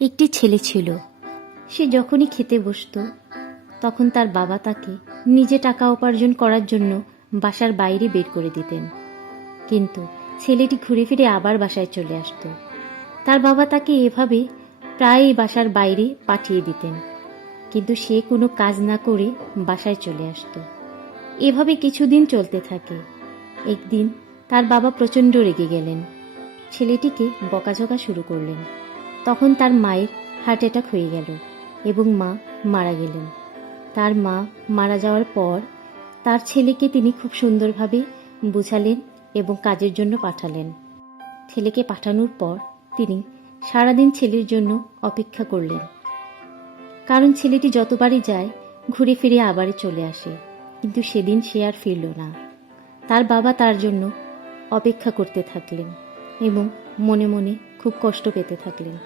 একটি ছেলে ছিল। সে যখনই খেতে বসত তখন তার বাবা তাকে নিজে টাকা উপার্জন করার জন্য বাসার বাইরে বের করে দিতেন। কিন্তু ছেলেটি ঘুরে ফিরে আবার বাসায় চলে আসত। তার বাবা তাকে এভাবে প্রায়ই বাসার বাইরে পাঠিয়ে দিতেন, কিন্তু সে কোনো কাজ না করে বাসায় চলে আসত। এভাবে কিছুদিন চলতে থাকে। একদিন তার বাবা প্রচণ্ড রেগে গেলেন, ছেলেটিকে বকাঝকা শুরু করলেন। তখন তার মায়ের হার্ট অ্যাটাক হয়ে গেল এবং মা মারা গেলেন। তার মা মারা যাওয়ার পর তার ছেলেকে তিনি খুব সুন্দরভাবে বুঝালেন এবং কাজের জন্য পাঠালেন। ছেলেকে পাঠানোর পর তিনি সারাদিন ছেলের জন্য অপেক্ষা করলেন, কারণ ছেলেটি যতবারই যায় ঘুরে ফিরে আবারই চলে আসে। কিন্তু সেদিন সে আর ফিরল না। তার বাবা তার জন্য অপেক্ষা করতে থাকলেন এবং মনে মনে খুব কষ্ট পেতে থাকলেন।